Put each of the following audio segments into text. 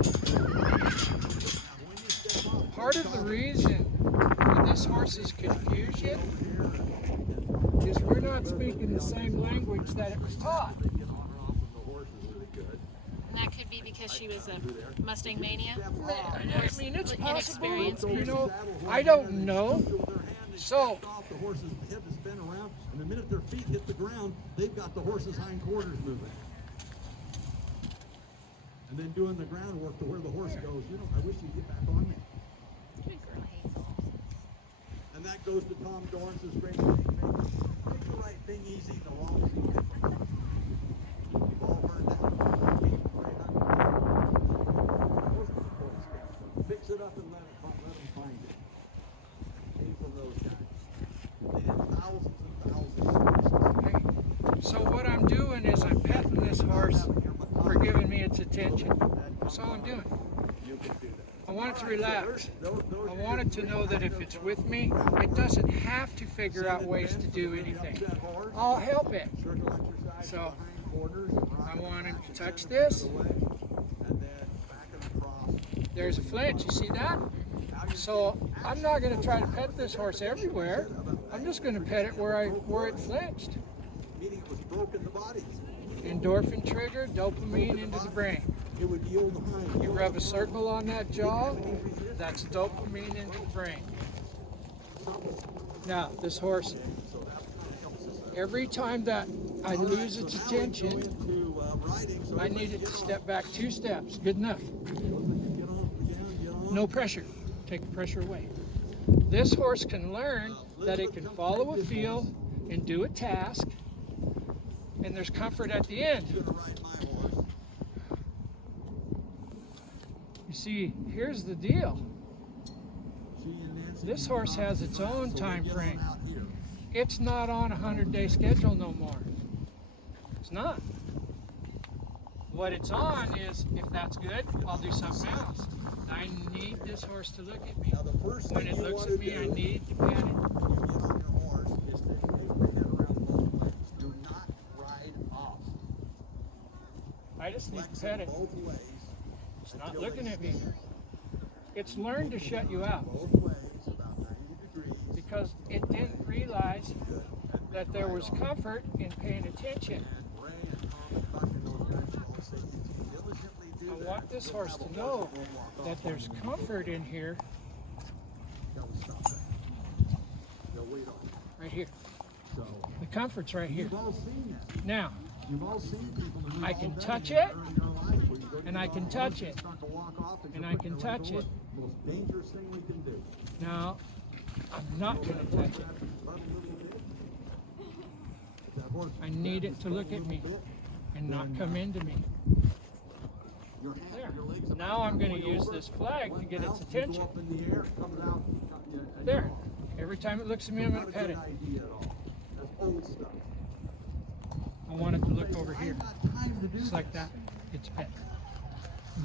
So, part of the reason for this horse's confusion is we're not speaking the same language that it was taught. And that could be because she was a Mustang mania? I mean, it's possible, Inexperienced. you know, I don't know. So, The horse's head to spin around, and the minute their feet hit the ground, they've got the horse's hindquarters moving. And then doing the groundwork to where the horse goes, you know, I wish you'd get back on me. And that goes to Tom Dorrance's great thing, make the right thing easy, the wrong thing difficult. You've all heard that. Fix it up and let them find it. Came from those guys. They did thousands and thousands of horses. so what I'm doing is I'm petting this horse for giving me its attention. That's all I'm doing. You can do that. I want it to relax. I want it to know that if it's with me, it doesn't have to figure out ways to do anything. I'll help it. So, I want him to touch this. There's a flinch, you see that? So, I'm not going to try to pet this horse everywhere. I'm just going to pet it where it flinched. Meaning it was broken the body. Endorphin trigger, dopamine into the brain. It would yield the hind. You rub a circle on that jaw, that's dopamine into the brain. Now, this horse, every time that I lose its attention, I need it to step back 2 steps. Good enough. No pressure. Take the pressure away. This horse can learn that it can follow a feel and do a task, and there's comfort at the end. You see, here's the deal. This horse has its own time frame. It's not on a 100-day schedule no more. It's not. What it's on is, if that's good, I'll do something else. I need this horse to look at me. When it looks at me, I need to pet it. I just need to pet it. It's not looking at me. It's learned to shut you out because it didn't realize that there was comfort in paying attention. I want this horse to know that there's comfort in here. Right here. The comfort's right here. Now, I can touch it, and I can touch it, and I can touch it. Now, I'm not going to touch it. I need it to look at me and not come into me. There. Now I'm going to use this flag to get its attention. There. Every time it looks at me, I'm going to pet it. I want it to look over here. Just like that. It's pet.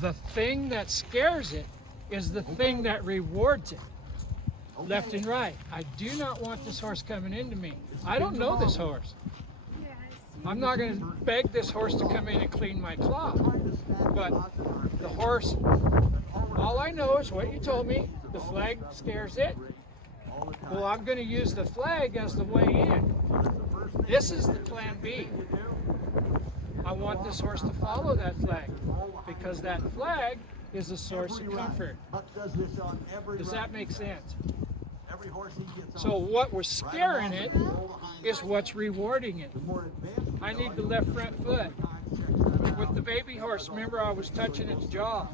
The thing that scares it is the thing that rewards it. Left and right. I do not want this horse coming into me. I don't know this horse. I'm not going to beg this horse to come in and clean my cloth. But the horse, all I know is what you told me. The flag scares it. Well, I'm going to use the flag as the way in. This is the plan B. I want this horse to follow that flag because that flag is a source of comfort. Does that make sense? So what was scaring it is what's rewarding it. I need the left front foot. With the baby horse, remember I was touching its jaw.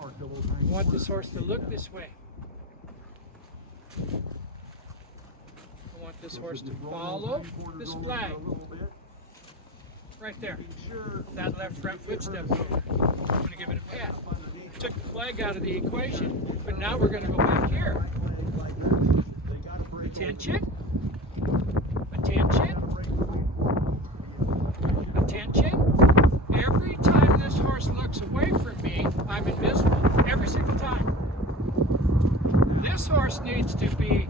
I want this horse to look this way. I want this horse to follow this flag. Right there. That left front footstep. I'm going to give it a pat. Took the flag out of the equation, but now we're going to go back here. Attention. Attention. Attention. Every time this horse looks away from me, I'm invisible. Every single time. This horse needs to be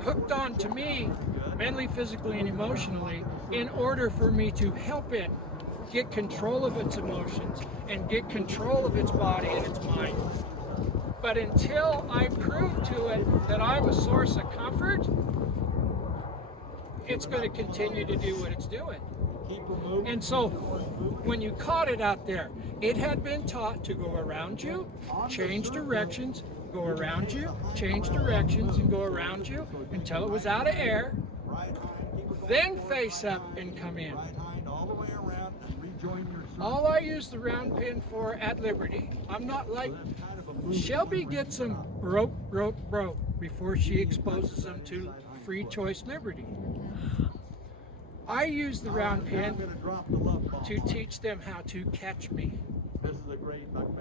hooked on to me, mentally, physically, and emotionally, in order for me to help it get control of its emotions and get control of its body and its mind. But until I prove to it that I'm a source of comfort, it's going to continue to do what it's doing. And so when you caught it out there, it had been taught to go around you, change directions, go around you, change directions, and go around you until it was out of air, then face up and come in. All I use the round pin for at Liberty, I'm not like Shelby gets them broke before she exposes them to free choice liberty. I use the round pin to teach them how to catch me.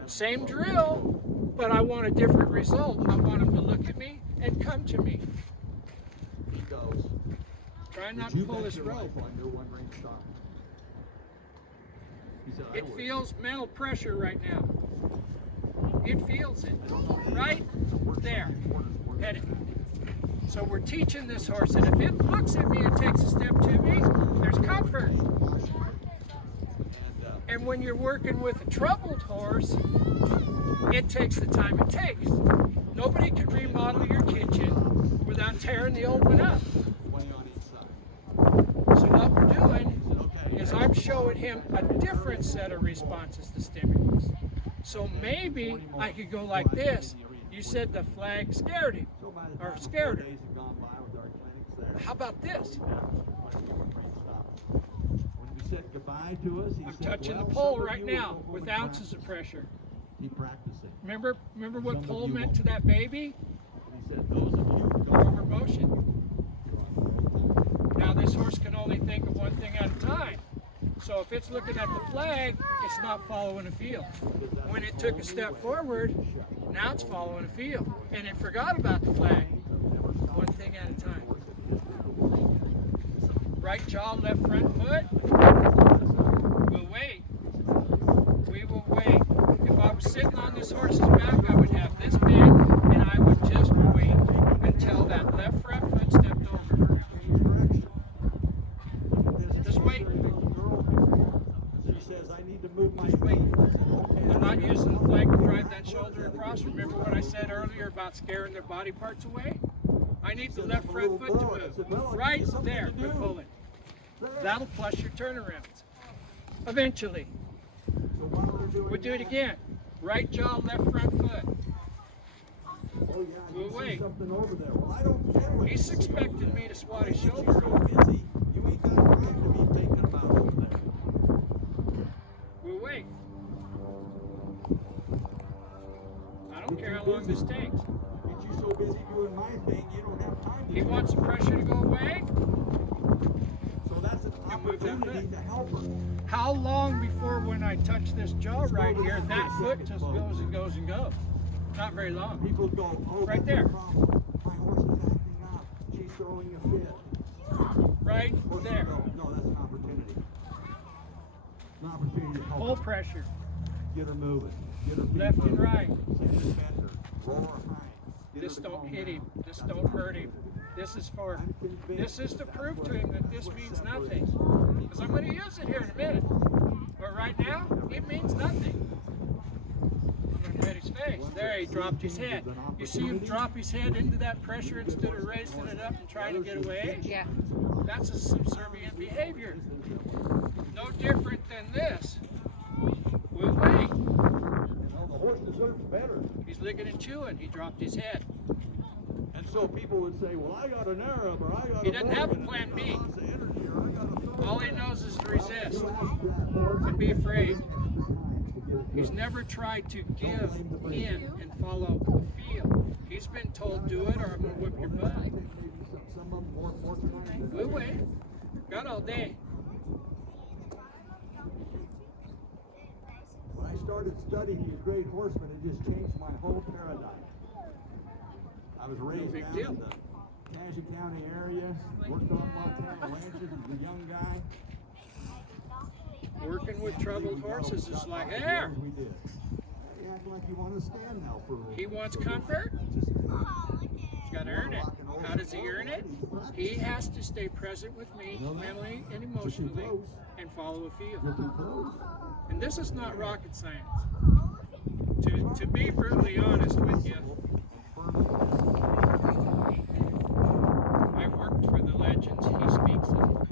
Same drill, but I want a different result. I want them to look at me and come to me. Try not to pull this rope. It feels mental pressure right now. It feels it. Right there. Head it. So we're teaching this horse that if it looks at me and takes a step to me, there's comfort. And when you're working with a troubled horse, it takes the time it takes. Nobody can remodel your kitchen without tearing the old one up. So what we're doing is I'm showing him a different set of responses to stimulus. So maybe I could go like this. You said the flag scared him, or scared her. How about this? I'm touching the pole right now with ounces of pressure. Remember what pole meant to that baby? Forward motion. Now this horse can only think of one thing at a time. So if it's looking at the flag, it's not following a field. When it took a step forward, now it's following a field. And it forgot about the flag. One thing at a time. Right jaw, left front foot. We'll wait. We will wait. If I was sitting on this horse's back, I would have this bend, and I would just wait until that left front foot stepped over. Just wait. Just wait. I'm not using the flag to drive that shoulder across. Remember what I said earlier about scaring their body parts away? I need the left front foot to move. Right there. Good pulling. That'll flush your turnarounds. Eventually. We'll do it again. Right jaw, left front foot. We'll wait. He's expecting me to swat his shoulder over. We'll wait. I don't care how long this takes. He wants the pressure to go away. So that's an opportunity to help her. How long before when I touch this jaw right here, that foot just goes and goes and goes? Not very long. People go, oh, right there. My horse is acting up. She's throwing a fit. Right there. No, that's an opportunity. An opportunity to help Pull her. pressure. Get her moving. Get her feet Left and moving. right. Send her bender. Roll her hind. Get This her to don't calm hit down. him. This don't hurt him. This is for, this is to prove to him that this means nothing. Because I'm going to use it here in a minute. But right now, it means nothing. I'm going to hit his face. There, he dropped his head. You see him drop his head into that pressure instead of raising it up and trying to get away? Yeah. That's a subservient behavior. No different than this. We'll wait. The horse deserves better. He's licking and chewing. He dropped his head. And so people would say, well, I got an Arab or I got He doesn't have a plan B. All he knows is to resist and be afraid. He's never tried to give in and follow the feel. He's been told, do it or I'm going to whip your butt. We'll wait. Got all day. When I started studying these great horsemen, it just changed my whole paradigm. I was raised big down deal. in the Cassia County area, worked on Montana ranches as a young guy. Working with troubled horses is like air. We did. You act like you want to stand now for a little He wants comfort. He's got to earn it. How does he earn it? He has to stay present with me, mentally and emotionally, and and follow a field. looking close. And this is not rocket science. To be brutally honest with you, I worked for the legends he speaks of.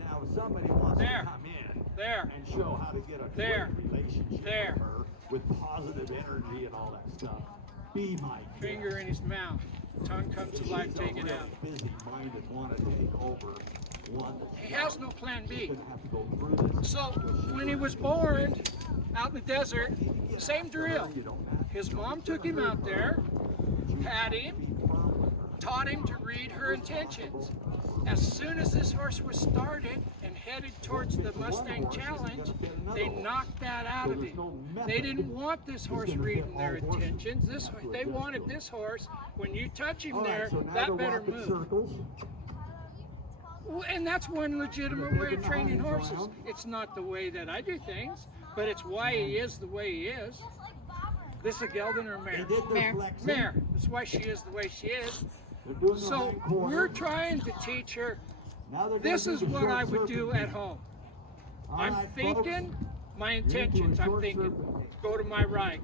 Now, if somebody wants There. to come in There. and show how to get a There. great relationship There. with her with positive energy and all that stuff, be my Finger guest. in his mouth. Tongue comes If to life, she's take a it really out. busy-minded, want to take over one. He has no plan B. Gonna have to go through this. So when he was born out in the desert, same drill. You don't have His mom took him out there, had him, to be firm with her. taught him to read her intentions. As soon as this horse was started and headed towards the Mustang Challenge, they knocked that out of him. They didn't want this horse reading their intentions. They wanted this horse, when you touch him All there, right, so now that the better rocket move. circles. Well, and that's one legitimate way of training horses. It's not the way that I do things, but it's why he is the way he is. This a gelding or a They mare? did their Mare. flexing. Mare. That's why she is the way she is. They're doing the So hind quarter. we're trying to teach her, Now they're this gonna is do the what short I would do serpentine. at home. All I'm right, thinking folks, my you're into a intentions. I'm short thinking, serpentine. go to my right.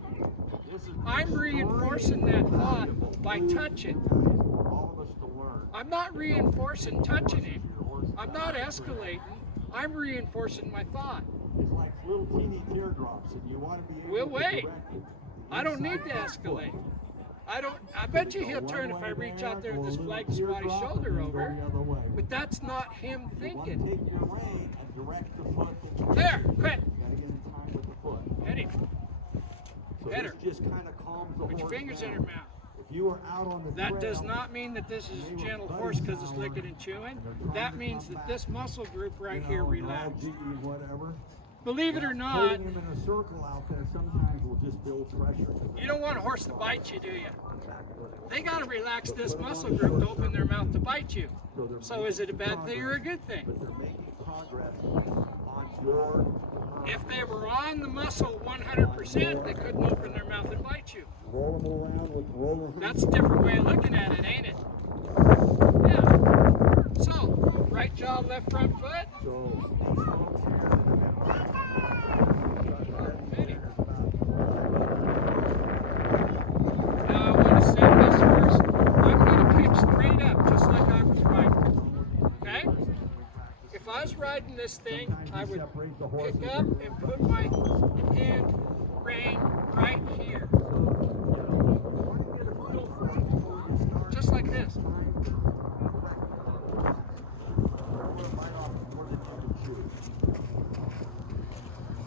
This is I'm reinforcing that thought by touching. For all of us to learn. I'm not reinforcing touching him. I'm not escalating. I'm reinforcing my thought. It's like little teeny teardrops, and you want to be able We'll to wait. direct it. I don't need to Inside the escalate. foot. I bet you he'll turn if I reach out there with this flag and spot his shoulder over. But that's not him You want to thinking. take your rein and direct the foot. that you're There, facing. quit. You gotta get in time with the foot. Hit him. So Better. this just kind of calms the Put your horse fingers in down. your mouth. If you were out on the That does trail, not mean that this is a gentle horse because it's licking and chewing. That means that this muscle group right here and you're all relaxed. jiggy and whatever. Believe it or not, Holding him in a circle out there sometimes will just build pressure. you don't want a horse to bite you, do you? They got to relax this muscle group to open their mouth to bite you. So is it a bad thing or a good thing? But they're making progress on your If they were on the muscle 100%, they couldn't open their mouth and bite you. roll them around with roller. That's a different way of looking at it, ain't it? Yeah. So, right jaw, left front foot. So these folks here Ready. Now I want to send this horse. I'm going to pick straight up, just like I was riding. Okay? If I was riding this thing, I would pick up and put my hand rein right here. Just like this.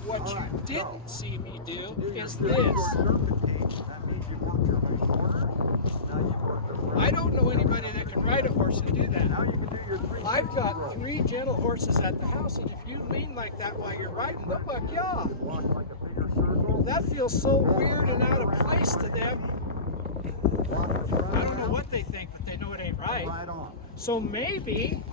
What you didn't see me do is this. I don't know anybody that can ride a horse and do that. I've got 3 gentle horses at the house, and if you lean like that while you're riding, they'll buck you off. That feels so weird and out of place to them. I don't know what they think, but they know it ain't right. Right on. So maybe,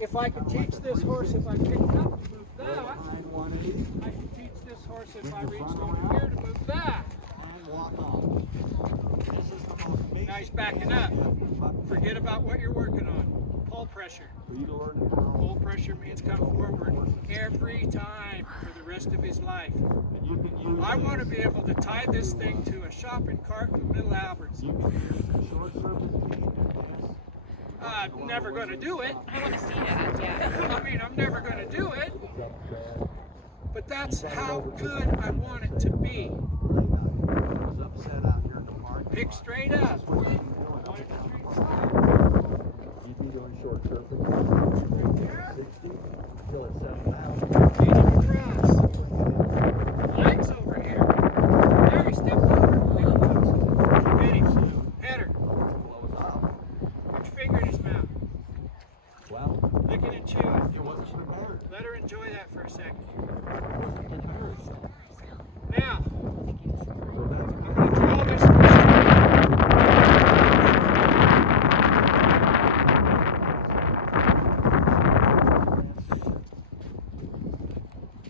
if I could teach this horse, if I picked up to move that, Behind one of these I could teach this horse if I reached over here to move that. and walk on. This is the most basic Now he's backing up. thing Forget about what you're working on. Pull pressure. for you to learn how. Pull pressure means come forward every time for the rest of his life. And you can use I want to be able to tie this thing to a shopping cart in Little Alberts. You can use a short serpentine and this. I'm never going to do it. I want to see that, yeah. I mean, I'm never going to do it. But that's how good I want it to be. Was upset out here in the park. Pick straight up. What you been doing up On at the the street park? side. You be doing short serpentine. Right there. 60 till it settles out. Lead him across. Flags over here. There, he stepped over. Lead him across. Ready. Header. Close up. Put your finger in his mouth. Well, Licking and chewing. it wasn't prepared. Let her enjoy that for a second. Wasn't prepared. Now, So that's I'm going to draw this horse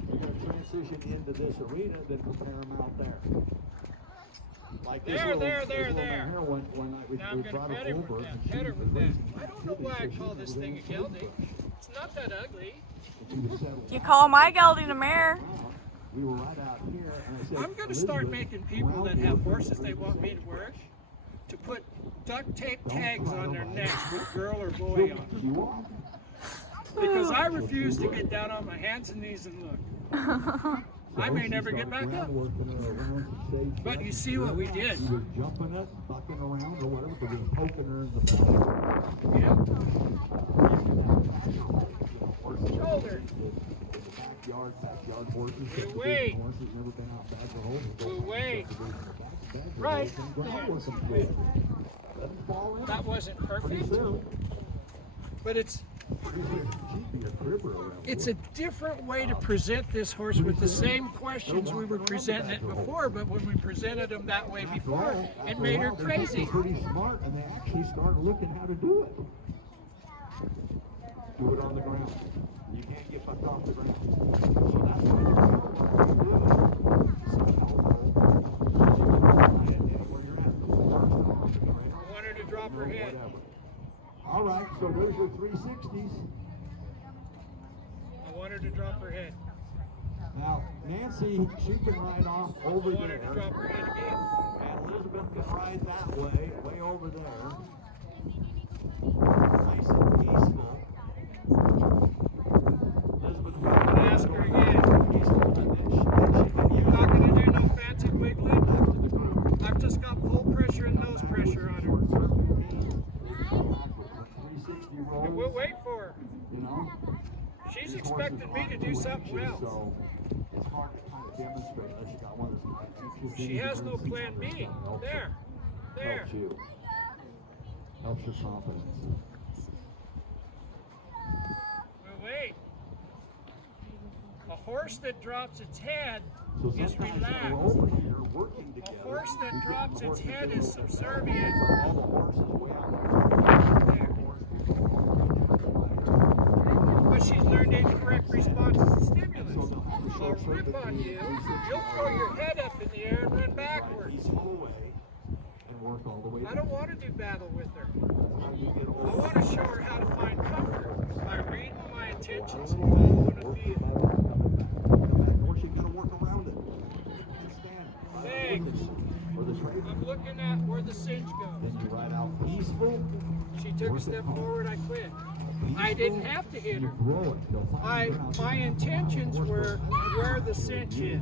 we're going to transition into this arena, then prepare them out there. Like this There, little, there, this there, little there. man here one night we Now I'm going to brought pet her him over with that. and she Pet her was with that. racing I in don't the know city, why I so call she this was thing a racing. gelding. It's not that ugly. You call my gelding a mare. We were right out here, and I said, I'm going to start making people that have horses they want me to work to put duct tape tags on their necks with girl or boy on them. Because I refuse to get down on my hands and knees and look. I may never get back up. But you see what we did. He was jumping up, bucking around, or whatever, but he was poking her in the back. Yeah. Shoulder. Backyard horses. Good weight. Horses never been out back or home. Good weight. Right there. That wasn't perfect, but it's a different way to present this horse with the same questions we were presenting it before, but when we presented them that way before, it made her crazy. Pretty smart, and they actually started looking how to do it. Do it on the ground. You can't get fucked off the ground. So that's why the ground work is good. Where you're at. I want her to drop her head. All right, so there's your 360s. I want her to drop her head. Now, Nancy, she can ride off over I want her there. to drop her head again. And Elizabeth can ride that way, way over there. Nice and peaceful. Elizabeth, I'm gonna ask her again. peaceful, and then she can You're use not going to do no fancy wiggling? back to the group. I've just got pull pressure and nose pressure on her. 360 rolls, And we'll wait for her. you know. She's expecting me to do something else. So it's hard to kind of demonstrate unless you got one of those. She has no plan B. There. There. Helps you. Helps your confidence. We'll wait. A horse that drops its head So is sometimes relaxed. we're over here working A together. horse that we get drops the its horse to head go is over there. subservient. All the horses way out there. There. But she's learned incorrect responses to stimulus. I'll rip on you. You'll throw your head up in the air and run backwards. Peaceful way and work all the way I don't want to do battle with her. down. You get I over want to show her how to find comfort by reading my intentions and following a feel. Of course, you got to work around it. Stand. Legs. Or the trailer. I'm looking at where the cinch goes. Then you ride out peaceful. She took a step forward, I quit. I didn't have to hit her. Grow it. You'll find My intentions were where the cinch is.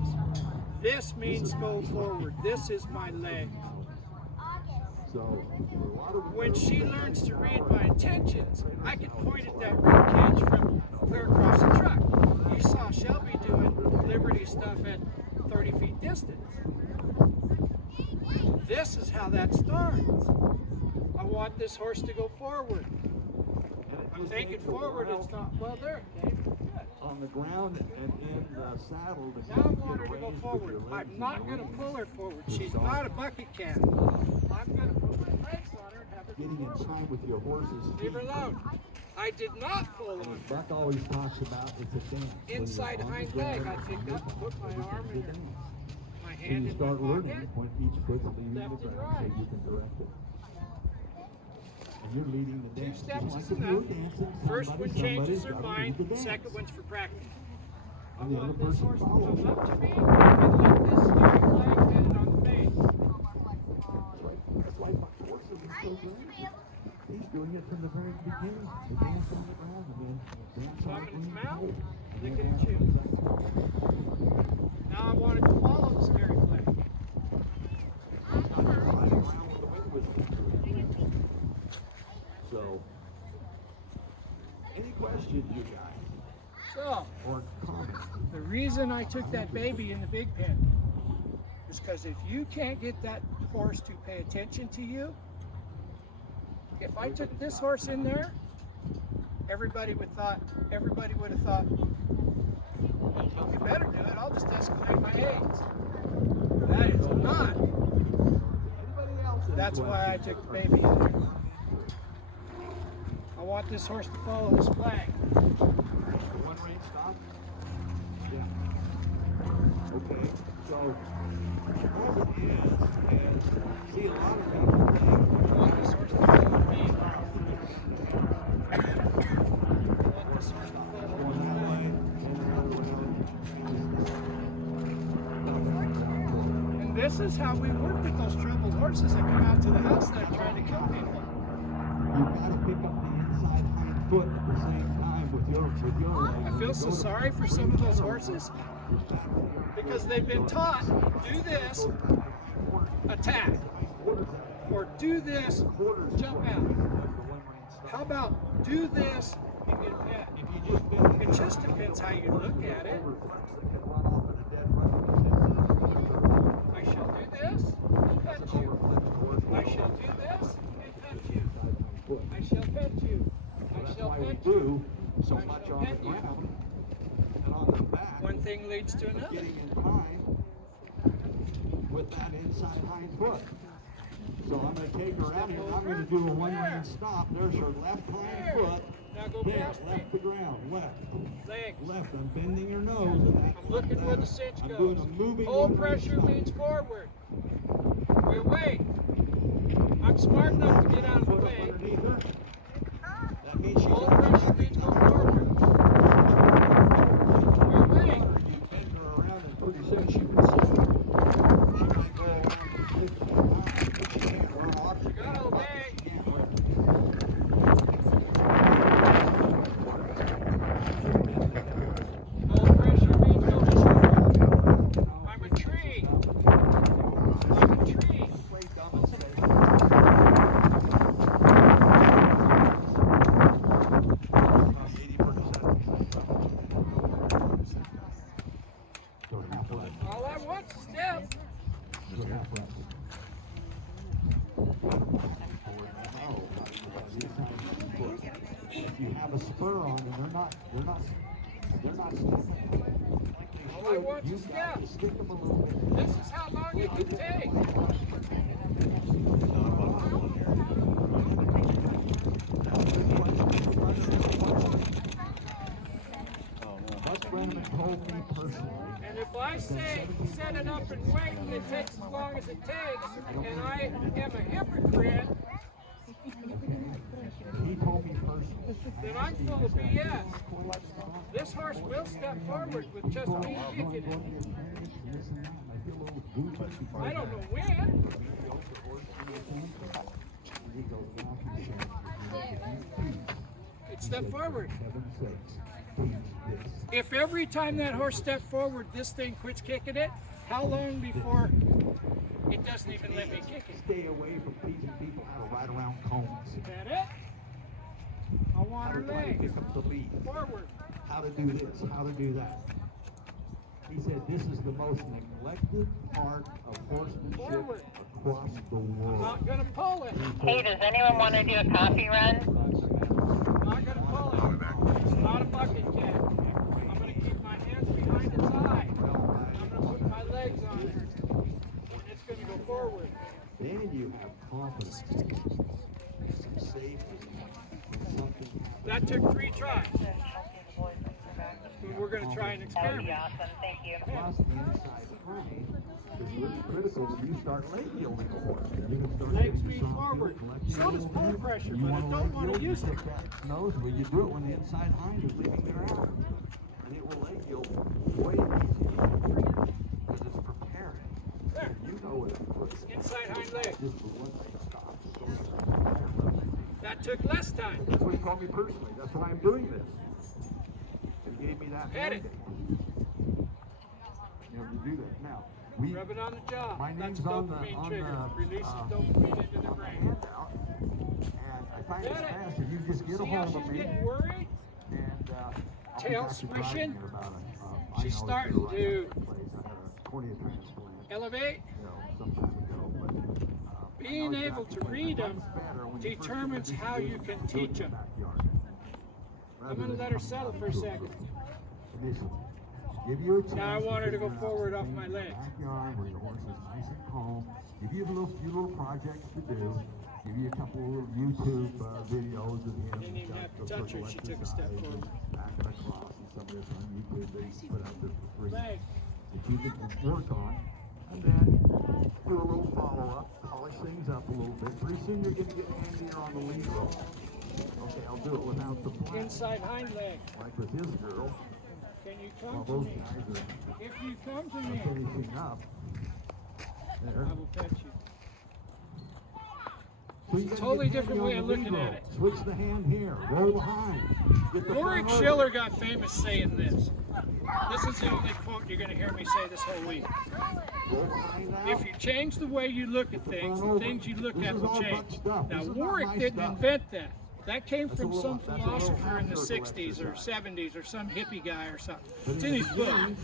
This means go forward. This is my leg. So, a lot of When she learns to read my intentions, I can point at that rib cage from clear across the truck. You saw Shelby doing Liberty stuff at 30 feet distance. This is how that starts. I want this horse to go forward. I'm thinking forward, it's not, well, there, okay, good. on the ground and in the saddle. To Now I get want her to go arranged with forward. your legs I'm not and going to arms. pull her forward. She's not a bucket cat. I'm going to put my legs on her and have her go Getting in forward. time with your horse's Leave her feet. alone. I did not pull on her. Buck always talks about it's a dance. When you're Inside on the hind leg, I ground, picked up, put my arm in her, my So hand you in start my learning pocket. when each foot's leaving the Left and ground so right. you can direct it. And you're leading the dance. Steps Just is like if you were enough. dancing, First one somebody's changes her gotta mind, lead the dance. second one's for practice. I And the other want this person horse to follows. come up to me and let this steering leg hit it on the face. That's why Buck's horses are so good. He's doing it from the very beginning. The dance on the ground and then dance on Thumb the in its green mouth, pole. And lick then it and dance chew. on the Now I want it to follow the steering flag. riding around with the wind whistle. So, any questions, you guys, So, or comments? the reason I took that baby in the big pen is because if you can't get that horse to pay attention to you, if I took this horse in there, everybody would have thought, you better do it, I'll just escalate my aids. That is not. Anybody else? That's why I took the baby in there. I want this horse to follow this flag. One range stop? Yeah. Okay, so as it is, see a lot of people think I want this horse to follow me. I want this This is how we work with those troubled horses that come out to the house that are trying to kill people. You've got to pick up the inside hind foot at the same time with your leg. I feel so sorry for some of those horses because they've been taught, do this, attack, or do this, jump out. How about do this and get pet? It just depends how you look at it. I shall do this and pet you. I shall do this and pet you. I shall pet you. I shall pet you. So much on the ground and on the back. One thing leads to another. Getting in time with that inside hind foot. So I'm going to take her out here and I'm going to do a one-lane stop. There's her left hind foot. Now go There, past me. left the ground, left. Legs. Left. I'm bending her nose. And that, I'm looking where the cinch I'm goes. doing a moving Hold one-lane pressure stop. means forward. Wait. I'm smart enough to get out of the Foot up way. underneath her. That means she's Hold on the pressure back. means go forward. Wait. You bend her around and pretty soon she can sit. She might go around and 15 miles, but she can't run off. You gotta obey. She can't run. Hold pressure means go forward. I'm a tree. I'm a tree. Play dumb and steady. About 80%. Go half left. All I want's a step. Go half left. If you have a spur on and they're not stepping. All I want's a You've got step. to stick them a little bit. This is how long it can take. Bus Brenneman told me personally. And if I say set it up and wait and it takes as long as it takes, and I am a hypocrite, He told me personally. then I'm full of BS. This horse will step forward with just me kicking it. I don't know when. It stepped forward. If every time that horse stepped forward, this thing quits kicking it, how long before it doesn't even let me kick it? Stay away from teaching people how to ride around cones. Is that it? I want her legs Pick up the lead. forward. How to do this, how to do that. He said this is the most neglected part of horsemanship Forward. across the I'm world. not gonna pull it. Hey, does anyone want to do a coffee run? I'm not gonna pull it. It's not a bucket cat. I'm gonna keep my hands behind its eye. I'm gonna put my legs on it. And it's gonna go forward. Then you have confidence, some safety, something. That took 3 tries. And we're gonna try an That would be experiment. awesome. Thank you. Plus the inside frame is really critical when you start leg yielding a horse. You can start Legs getting mean soft forward. heel, collect So does heel. pull pressure, You but I wanna don't leg wanna yield, use you it. take that nose, well, you do it when the inside hind is leaving their out. And it will leg yield way easier because it's preparing. There. You know it. Inside hind leg. Just the one thing stops. It goes to That took less time. That's what he told me personally. That's why I'm doing this. He gave me that Pet it. mandate. You know, to do that. Now, we Rub it on the jaw. my That's name's on the dopamine trigger. Releases on dopamine into the the brain. handout, and I find it's Pet it. fast. If you just get a See how hold she's of me, getting worried? and I'll Tail be back to swishing. talking here about it. She's I know starting it's the to right place. I had a cornea transplant, Elevate. some time ago, but I Being know able exactly to what read them becomes better when you first determines get how into you the can business, do it in teach the 'em. backyard. I'm Rather gonna than let her coming settle out for a into second. Initially. Give you a chance Now I want her to go figure out forward off things my in the legs. Backyard where your horse is nice and calm. Give you a few little projects to do. Give you a couple of little YouTube videos of him. Didn't even Got have to the touch her, circle she took a step exercise and forward. back and across and some of this on YouTube that you can put out there for free. Legs. That you can work on. And then do a little follow-up, polish things up a little bit. Pretty soon you're going to get handier on the lead roll. Okay, I'll do it without the flag. Inside hind leg. Like with this girl, Can you while come to those me? guys are If you come to me, finishing up, There. I will pet you. So you gotta Totally get handy different way on of the looking lead at rope. it. Switch the hand here. Roll behind. Get the Warwick front Schiller got famous saying this. This is the only quote you're going to hear me say this whole week. Roll behind now. If you change the way you look at things, the things you look This at is will all change. Buck stuff. Now, This is not Warwick my didn't stuff. invent that. That came That's a from little- some that's a little philosopher in the half-circle 60s or exercise. 70s or some hippie guy or something. But It's in his book. beginning,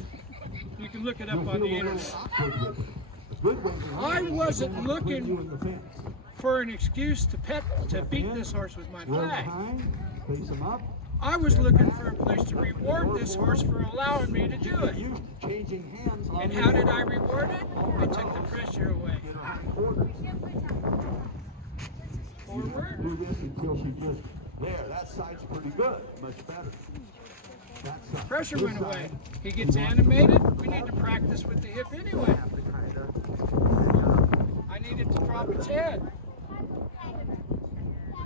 You can look it you'll up on feel the a little internet. awkward with it. The good way to I learn is wasn't to put looking you in the fence. For an excuse to beat In, this horse with my roll flag. behind, face him up. I was looking for a place to reward this horse for allowing me to do it. Used to changing hands on And the how did horse. I reward it? I took the pressure away. Get her hind quarters. Forward. Do this until she just there. That side's pretty good, much better. That side. Pressure This went away. side, He gets animated. We need to practice with the hip anyway. have to kinda- I need it to drop its head.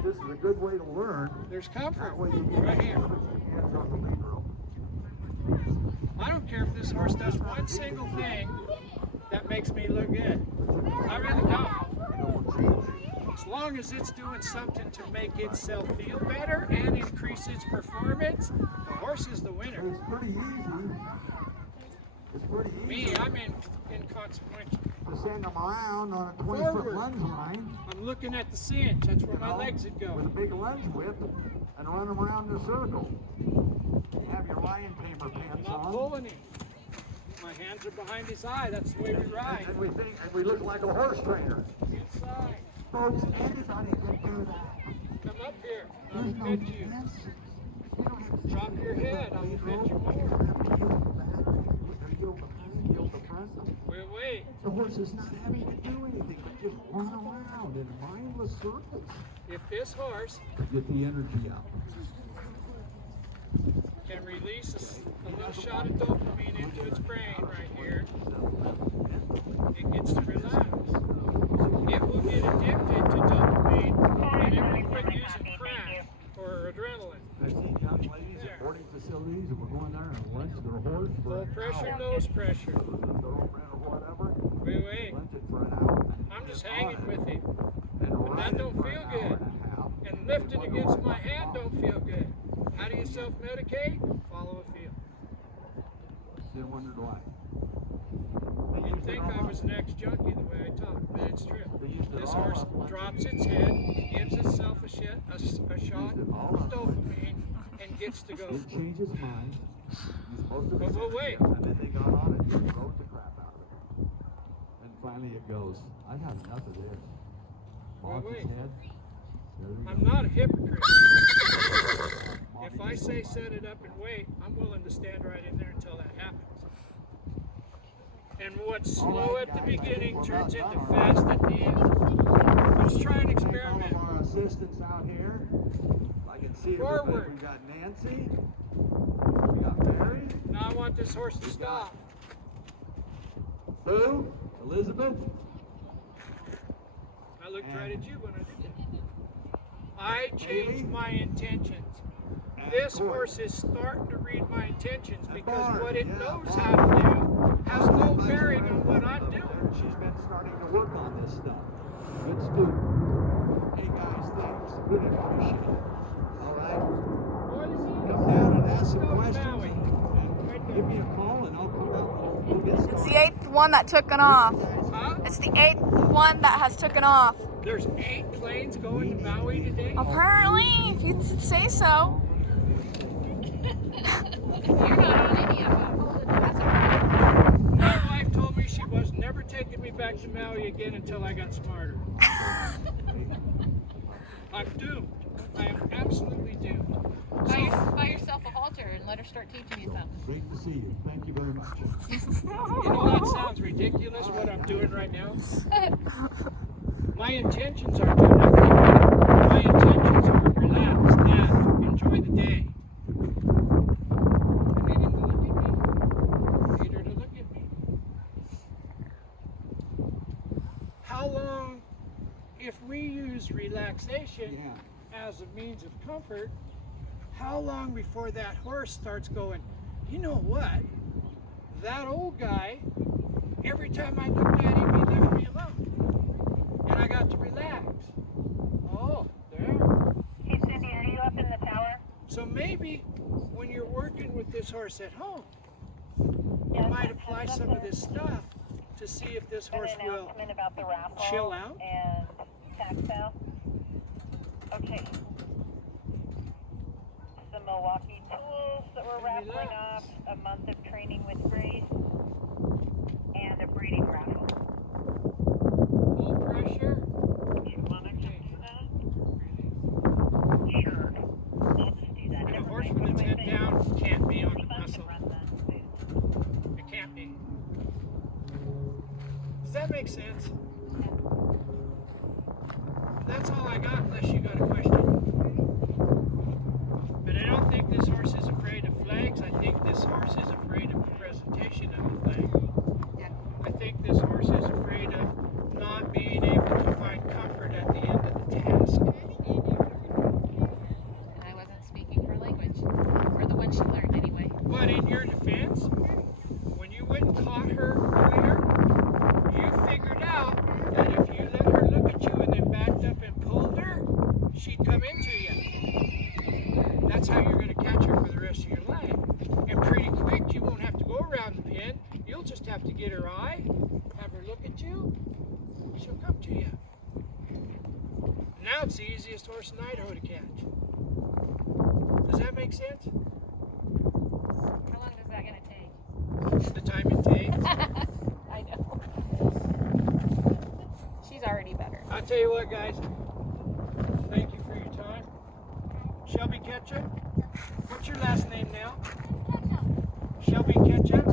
This is a good way to learn. There's comfort That way you get right here. your hands on the lead rope. I don't care if this horse does one single thing that makes me look good. I really don't. As long as it's doing something to make itself feel better and increase its performance, the horse is the winner. It's pretty easy. It's pretty easy Me, I'm inconsequential. to send them around on a 20-foot Forward. lunge line. I'm looking at the cinch. That's where my legs would With a go. big lunge whip and run them around in a circle. You have your lion tamer I'm pants not on. pulling him. My hands are behind his eye. That's the way we ride. And we look like a horse trainer. Inside. Folks, anybody can do that. Come up here. I There's will no pet you. chance. You don't have to Drop your head. I will pet you more. Yield the front. Wait, wait. The horse is not having to do anything but just run around in mindless circles. If this horse Get the energy out. can release a little shot of dopamine into its brain right here, it gets to relax. It will get addicted to dopamine and it will quit using crack or adrenaline. I've seen young ladies at boarding facilities that were going there and lunch their horse for Full an pressure, hour. nose pressure. The girlfriend or whatever. Wait, wait. Lunch it for an hour. I'm just hanging on it with him. and But ride that it don't for feel an good. hour and a half. And lifting against my hand don't feel good. How do you self-medicate? Follow a feel. Then wondered why. You'd think I was an ex-junkie the way I talk, but it's true. They used it This all horse up lunch. drops its head, gives itself a shot it all of up dopamine, and gets to go. It changes mind. You're supposed to But we'll accept wait. it. And then they got on it and rode the crap out of it. And finally it goes, I got enough of this. Off wait. its head. There we I'm go. not a hypocrite. If I say set it up and wait, I'm willing to stand right in there until that happens. And what's slow at the beginning turns into fast at the end. Let's try an Take all experiment. of our assistants out here. I can see everybody. Forward. We got Nancy. We got Mary. Now I want this horse to stop. Boo. Elizabeth. I looked right at you when I did that. I changed my intentions. This horse is starting to read my intentions because what it knows how to do has no bearing on what I'm doing. She's been starting to work on this stuff. Good student. Hey guys, thanks. Good information. All right. Come down and ask some questions. And give me a call and I'll come out and we'll get It's started. the 8th one that took it off. Huh? It's the 8th one that has taken off. There's 8 planes going to Maui today. Apparently, if you say so. You're not on any of them. That's okay. My wife told me she was never taking me back to Maui again until I got smarter. I'm doomed. I am absolutely doomed. Buy yourself a halter and let her start teaching you something. Great to see you. Thank you very much. You know, that sounds ridiculous what I'm doing right now. My intentions are do nothing. My intentions are relax, laugh, enjoy the day. I need him to look at me. I need her to look at me. How long, if we use relaxation as a means of comfort, how long before that horse starts going, you know what? That old guy, every time I looked at him, he left me flags. Oh, there. Hey, Cindy, are you up in the tower? So maybe when you're working with this horse at home, Yeah, you might apply some of this stuff to see if this horse an will announcement about the raffle chill out. and tax sale. Okay. Some Milwaukee tools that we're And raffling relax. off, a month of training with Grace, and a breeding raffle. Low pressure. You want to do that? Sure. I'll just do that. And a Never horse mind. with its What am I head saying? down can't be on the If I can muscle. run that. It can't be. Does that make sense? That's all I got unless you got a question. But I don't think this horse is afraid of flags. I think this horse is afraid of the presentation of the flag. I think this horse is afraid of not being able to find comfort at the end of the task. And I wasn't speaking her language, or the one she learned anyway. But in your defense, when you went and caught her earlier, you figured out that if you let her look at you and then backed up and pulled her, she'd come into you. That's how you're going to catch her for the rest of your life. And pretty quick, you won't have to go around the pen. You'll just have to get her eye, have her look at you, she'll come to you. Now it's the easiest horse in Idaho to catch. Does that make sense? How long is that going to take? The time it takes. I know. She's already better. I'll tell you what, guys. Thank you for your time. Shelby Ketchup. What's your last name now? Shelby Ketchup.